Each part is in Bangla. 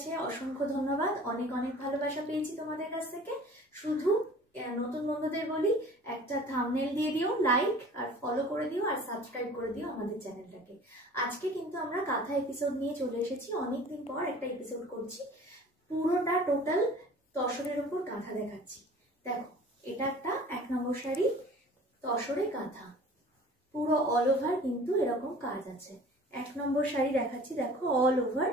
কাছে অসংখ্য ধন্যবাদ। অনেক অনেক ভালোবাসা পেয়েছি তোমাদের কাছ থেকে। শুধু নতুন বন্ধুদের বলি, একটা থাম্বনেল দিয়ে দিও, লাইক আর ফলো করে দিও, আর সাবস্ক্রাইব করে দিও আমাদের চ্যানেলটাকে। আজকে কিন্তু আমরা কাঁথা এপিসোড নিয়ে চলে এসেছি। অনেকদিন পর একটা এপিসোড করছি। পুরোটা টোটাল তসরের উপর কাঁথা দেখাচ্ছি। দেখো, এটা একটা 1 নম্বর শাড়ি, তসরে কাঁথা, পুরো অল ওভার কিন্তু এরকম কাজ আছে। 1 নম্বর শাড়ি দেখাচ্ছি। দেখো, অল ওভার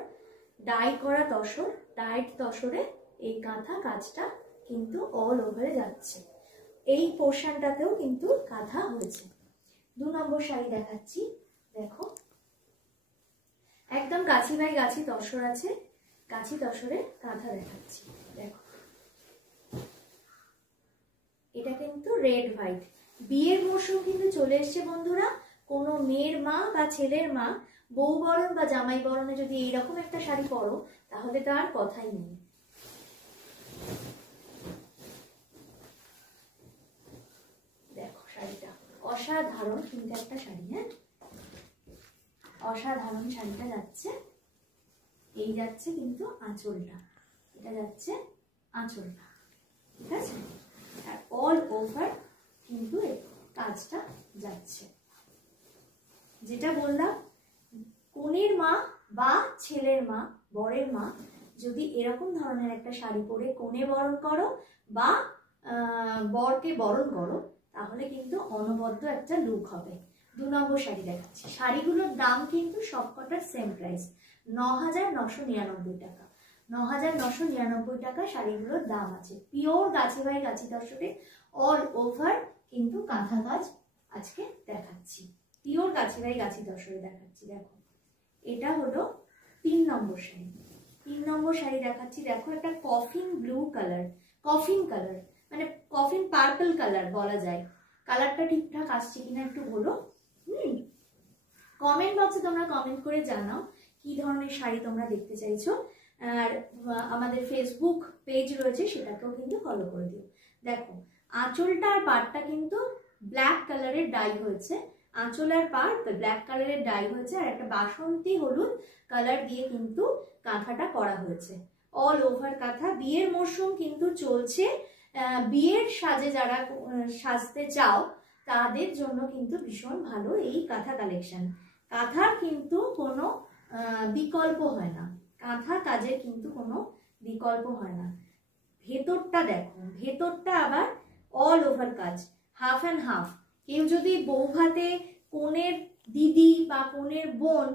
ডাই করা তসর, ডাইড তসরে এই কাঁথা কাজটা কিন্তু অল ওভারে যাচ্ছে। এই পোর্শনটাতেও কিন্তু কাঁথা হয়েছে। 2 নম্বর শাড়ি দেখাচ্ছি। দেখো, একদম গাছি বাই গাছি তসর আছে, গাছি তসরে কাঁথা দেখাচ্ছি। দেখো, এটা কিন্তু রেড হোয়াইট। বিয়ের মরশুম কিন্তু চলে এসছে বন্ধুরা। কোনো মেয়ের মা বা ছেলের মা বউ বরণ বা জামাই বরণে যদি এইরকম একটা শাড়ি পরো, তাহলে তো আর কথাই নেই। দেখো, শাড়িটা অসাধারণ কিন্তু একটা শাড়ি। হ্যাঁ, অসাধারণ শাড়িটা যাচ্ছে। এই যাচ্ছে কিন্তু আঁচলটা, এটা যাচ্ছে আঁচলটা, ঠিক আছে। আর অল ওভার কিন্তু কাজটা যাচ্ছে। যেটা বললাম, কনের মা বা ছেলের মা, বরের মা যদি এরকম ধরনের একটা শাড়ি পরে কনে বরণ করো বা বরকে বরণ করো, তাহলে কিন্তু অনবদ্য একটা লুক হবে। 2 নম্বর শাড়ি দেখাচ্ছি। শাড়িগুলোর দাম কিন্তু সবকটার সেম প্রাইস, 9,999 টাকা। 9,999 টাকা শাড়িগুলোর দাম আছে। Pure Gachhi by Gachhi তসরে all over কিন্তু কাঁথা কাজ আজকে দেখাচ্ছি। পিওর গাছি বাই গাছি তসরে দেখাচ্ছি। দেখো, এটা হলো 3 নম্বর শাড়ি। 3 নম্বর শাড়ি দেখাচ্ছি। দেখো, একটা coffin blue colour, coffin colour মানে কফিন পার্পল কালার বলা যায়। কালারটা ঠিকঠাক আসছে কিনা একটু বলো। কমেন্ট বক্সে তোমরা কমেন্ট করে জানাও কি ধরনের শাড়ি তোমরা দেখতে চাইছো। আর আমাদের ফেসবুক পেজ রয়েছে, সেটাকেও কিন্তু ফলো করে দিও। দেখো, আঁচলটা আর পাড়টা কিন্তু ব্ল্যাক কালারের ডাই হয়েছে। আঁচল আর পাড় ব্ল্যাক কালারের ডাই হয়েছে, আর একটা বাসন্তী হলুদ কালার দিয়ে কিন্তু কাঁথাটা করা হয়েছে। অল ওভার কাঁথা। বিয়ের মরশুম কিন্তু চলছে। বিয়ের সাজে যারা সাজতে চাও, তাদের জন্য কিন্তু ভীষণ ভালো এই কাঁথা কালেকশন। কাঁথার কিন্তু কোনো বিকল্প হয় না, কাঁথা কাজের কিন্তু কোনো বিকল্প হয় না। ভেতরটা দেখো, ভেতরটা আবার অল ওভার কাজ, হাফ অ্যান্ড হাফ। কেউ যদি বৌভাতে কনের দিদি বা কনের বোন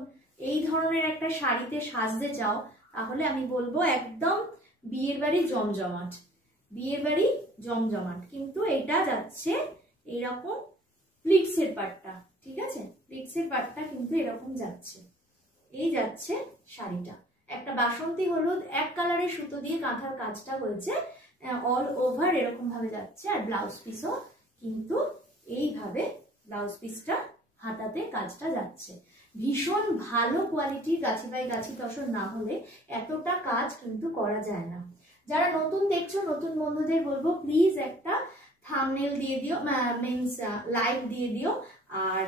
এই ধরনের একটা শাড়িতে সাজতে চাও, তাহলে আমি বলবো একদম বিয়ের বাড়ি জমজমাট, বিয়ের বাড়ি জমজমাট। কিন্তু এটা যাচ্ছে এরকম প্লিটসের পাটটা, ঠিক আছে, প্লিটসের পাটটা কিন্তু এরকম যাচ্ছে। এই যাচ্ছে শাড়িটা, একটা বাসন্তী হলুদ 1 কালারের সুতো দিয়ে কাঁথার কাজটা হয়েছে, অল ওভার এরকম ভাবে যাচ্ছে। আর ব্লাউজ পিসও কিন্তু এইভাবে ব্লাউজ পিসটা হাতাতে কাজটা যাচ্ছে। ভীষণ ভালো কোয়ালিটির গাছি বাই গাছি তসর না হলে এতটা কাজ কিন্তু করা যায় না। যারা নতুন দেখছো, নতুন বন্ধুদের বলবো প্লিজ একটা থাম্বনেল দিয়ে দিও, মিন্স লাইক দিয়ে দিও, আর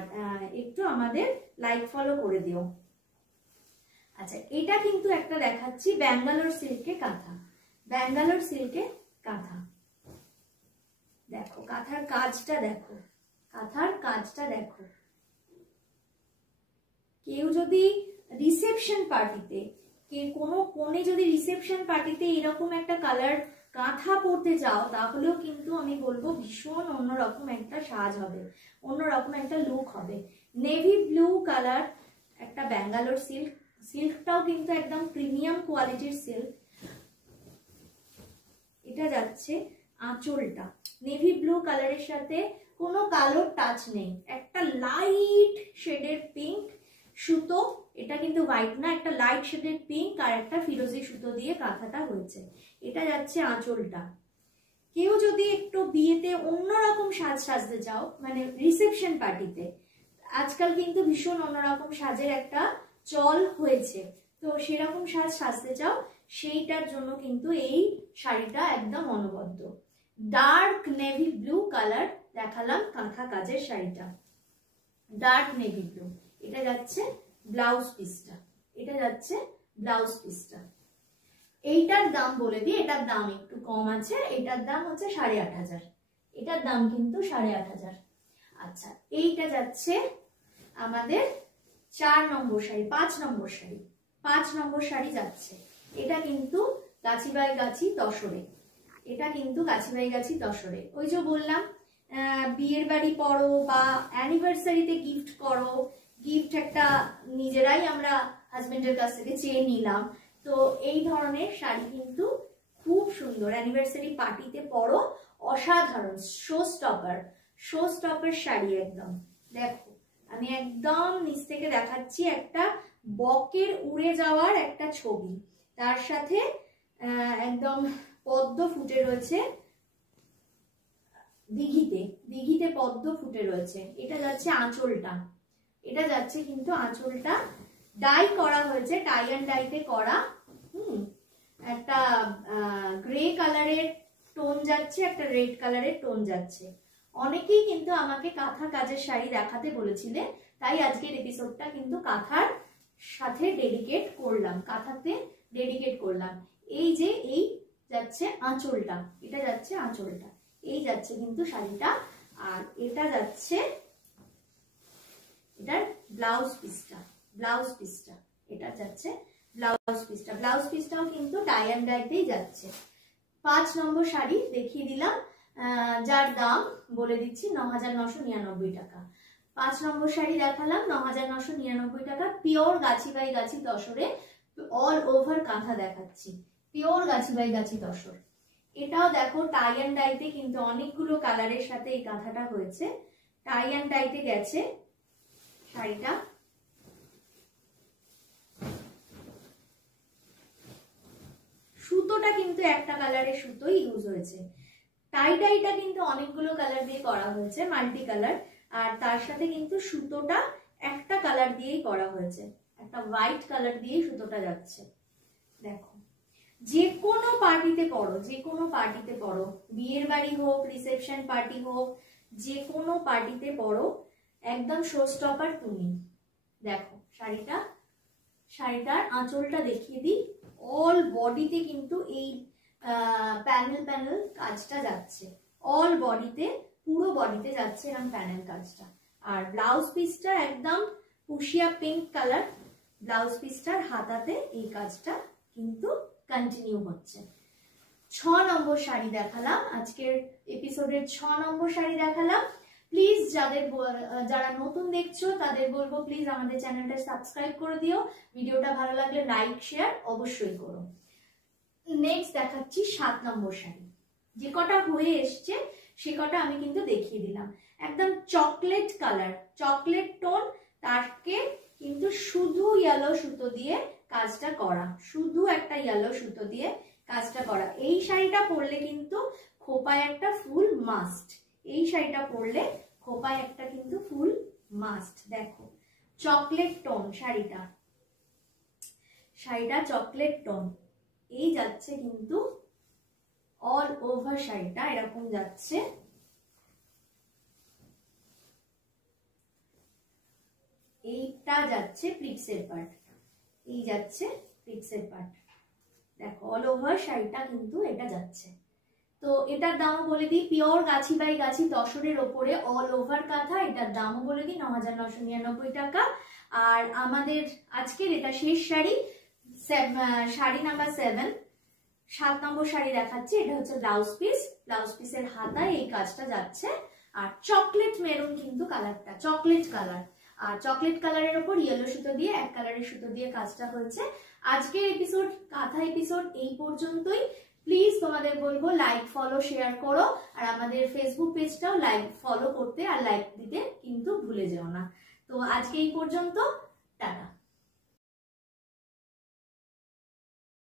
একটু আমাদের লাইক ফলো করে দিও। আচ্ছা, এটা কিন্তু একটা দেখাচ্ছি ব্যাঙ্গালোর সিল্কে কাঁথা, ব্যাঙ্গালোর সিল্কে কাঁথা। দেখো, কাঁথার কাজটা দেখো, কাঁথার কাজটা দেখো। কেউ যদি রিসেপশন পার্টিতে, কোনো কোণে যদি রিসেপশন পার্টিতে এরকম একটা কালার কাঁথা পরতে চাও, তাহলেও কিন্তু আমি বলবো ভীষণ অন্যরকম একটা সাজ হবে, অন্যরকম একটা লুক হবে। নেভি ব্লু কালার একটা ব্যাঙ্গালোর সিল্ক, সিল্কটাও কিন্তু একদম প্রিমিয়াম কোয়ালিটির সিল্ক। এটা যাচ্ছে আঁচলটা নেভি ব্লু কালারের সাথে কোনো কালোর টাচ নেই, একটা লাইট শেডের পিঙ্ক সুতো, এটা কিন্তু হোয়াইট না, একটা লাইট শেডের পিঙ্ক আর একটা ফিরোজি সুতো দিয়ে কাঁথাটা হয়েছে। এটা যাচ্ছে আঁচলটা। কেউ যদি একটু বিয়েতে অন্যরকম সাজ সাজতে চাও, মানে রিসেপশন পার্টিতে, আজকাল কিন্তু ভীষণ অন্যরকম সাজের একটা চল হয়েছে, তো সেরকম সাজ সাজতে চাও, সেইটার জন্য কিন্তু এই শাড়িটা একদম অনবদ্য। ডার্ক নেভি ব্লু কালার দেখালাম কাঁথা কাজের শাড়িটা, ডার্ক নেভি ব্লু। এটা যাচ্ছে ব্লাউজ পিসটা, এটা যাচ্ছে ব্লাউজ পিসটা। এইটার দাম বলে দিই, এটার দাম একটু কম আছে, এটার দাম হচ্ছে 8,500, এটার দাম কিন্তু 8,500। আচ্ছা, এইটা যাচ্ছে আমাদের 4 নম্বর শাড়ি, 5 নম্বর শাড়ি, 5 নম্বর শাড়ি যাচ্ছে। এটা কিন্তু গাছি বাই গাছি তসরে, এটা কিন্তু গাছি বাই গাছি তসরে। ওই যে বললাম বিয়ের বাড়ি পরো বা অ্যানিভার্সারিতে গিফট করো, গিফট একটা নিজেরাই আমরা হাজবেন্ডের কাছ থেকে চেয়ে নিলাম, তো এই ধরনের শাড়ি কিন্তু খুব সুন্দর, অ্যানিভার্সারি পার্টিতে পরো, অসাধারণ, শো স্টপার শাড়ি একদম। দেখো আমি একদম নিচ থেকে দেখাচ্ছি, একটা বকের উড়ে যাওয়ার একটা ছবি, তার সাথে একদম পদ্ম ফুটে রয়েছে, দিঘিতে পদ্ম ফুটে রয়েছে। এটা যাচ্ছে আঁচলটা, এটা যাচ্ছে কিন্তু আঁচলটা ডাই করা হয়েছে, টাই অ্যান্ড ডাইতে করা। একটা গ্রে কালারের টোন যাচ্ছে, একটা রেড কালারের টোন যাচ্ছে। অনেকেই কিন্তু আমাকে কাঁথা কাজের শাড়ি দেখাতে বলেছিলে, তাই আজকের এপিসোডটা কিন্তু কাঁথার সাথে ডেডিকেট করলাম, কাঁথাতে ডেডিকেট করলাম। এই যে এই যাচ্ছে আঁচলটা, এটা যাচ্ছে আঁচলটা, এই যাচ্ছে কিন্তু শাড়িটা। আর এটা যাচ্ছে এটার ব্লাউজ পিসটা, এটা যাচ্ছে ব্লাউজ পিসটাও কিন্তু টাই অ্যান্ড ডাইতেই যাচ্ছে। 5 নম্বর শাড়ি দেখিয়ে দিলাম, যার দাম বলে দিচ্ছি 9,999 টাকা। 5 নম্বর শাড়ি দেখালাম 9,999 টাকা, pure Gachhi by Gachhi তসরে, all over কাঁথা দেখাচ্ছি, পিওর গাছি বাই গাছি তসর। এটাও দেখো টাই অ্যান্ড ডাইতে কিন্তু অনেকগুলো কালারের সাথে এই কাঁথাটা হয়েছে, টাই অ্যান্ড ডাইতে গেছে শাড়িটা। সুতোটা কিন্তু একটা কালারের সুতোই ইউজ হয়েছে, টাই ডাইটা কিন্তু অনেকগুলো কালার দিয়ে করা হয়েছে, মাল্টি কালার, আর তার সাথে কিন্তু সুতোটা একটা কালার দিয়েই করা হয়েছে, একটা হোয়াইট কালার দিয়ে সুতোটা যাচ্ছে। দেখো যে কোনো পার্টিতে পরো, যে কোনো পার্টিতে পরো, বিয়ের বাড়ি হোক, রিসেপশন পার্টি হোক, যে কোনো পার্টিতে পরো, একদম শো স্টপার তুমি। দেখো শাড়িটার আঁচলটা দেখিয়ে দিই, অল বডিতে কিন্তু এই প্যানেল কাজটা যাচ্ছে, অল বডিতে, পুরো বডিতে যাচ্ছে এরকম প্যানেল কাজটা। আর ব্লাউজ পিসটা একদম পুশিয়া পিঙ্ক কালার, ব্লাউজ পিসটার হাতাতে এই কাজটা কিন্তু কন্টিনিউ হচ্ছে। 6 নম্বর শাড়ি দেখালাম, আজকের এপিসোডের 6 নম্বর শাড়ি দেখালাম। প্লিজ যারা নতুন দেখছো তাদের বলবো প্লিজ আমাদের চ্যানেলটা সাবস্ক্রাইব করে দিও, ভিডিওটা ভালো লাগলে লাইক শেয়ার অবশ্যই করো। নেক্সট দেখাচ্ছি 7 নম্বর শাড়ি, যে কটা হয়ে এসছে সে কটা আমি কিন্তু দেখিয়ে দিলাম। একদম চকলেট কালার, চকলেট টোন, তাকে কিন্তু শুধু ইয়েলো সুতো দিয়ে কাজটা করা, শুধু একটা ইয়েলো সুতো দিয়ে কাজটা করা। এই শাড়িটা পরলে কিন্তু খোপায় একটা ফুল মাস্ট, এই শাড়িটা পরলে খোপায় একটা কিন্তু ফুল মাস্ট। দেখো চকলেট টোন শাড়িটা চকলেট টোন, এই যাচ্ছে কিন্তু অল ওভার শাড়িটা এরকম যাচ্ছে। এইটা যাচ্ছে প্লিটসের পার্ট, এই যাচ্ছে প্লিটসের পার্ট। দেখো অল ওভার শাড়িটা কিন্তু এটা যাচ্ছে। তো এটার দামও বলে দিই, পিওর গাছি বাই গাছি তসরের ওপরে অল ওভার কাঁথা, এটার দামও বলে দিই 9,999 টাকা। আর আমাদের আজকের এটা শেষ শাড়ি, শাড়ি নাম্বার 7 নম্বর শাড়ি দেখাচ্ছি। এটা হচ্ছে ব্লাউজ পিসের হাতায় এই কাজটা যাচ্ছে। আর চকলেট মেরুন কিন্তু কালারটা, চকলেট কালার, আর চকলেট কালারের ওপর ইয়েলো সুতো দিয়ে, এক কালারের সুতো দিয়ে কাজটা হয়েছে। আজকের এপিসোড, কাঁথা এপিসোড এই পর্যন্তই। প্লিজ তোমাদের বলবো লাইক ফলো শেয়ার করো, আর আমাদের ফেসবুক পেজটাও লাইক ফলো করতে আর লাইক দিতে কিন্তু ভুলে যেও না। তো আজকে এই পর্যন্ত।